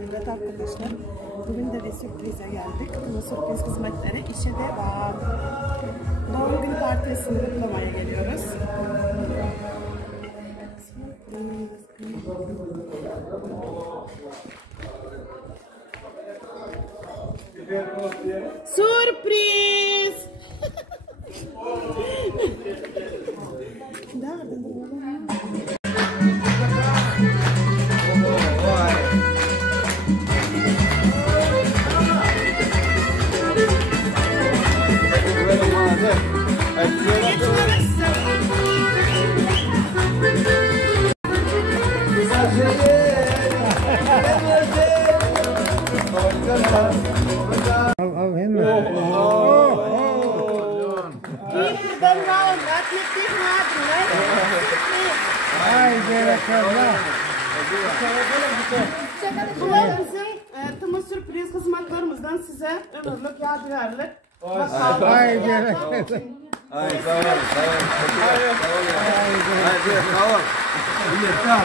Evet arkadaşlar, bugün de bir sürprize geldik. Bu sürpriz hizmetleri işe devam. Doğum günü partisini kutlamaya geliyoruz. Sürpriz! Tüm sürpriz hizmetlerimizden size ömürlük yadigarlık. Ay gerek. Ay sağ ol. Sağ ol.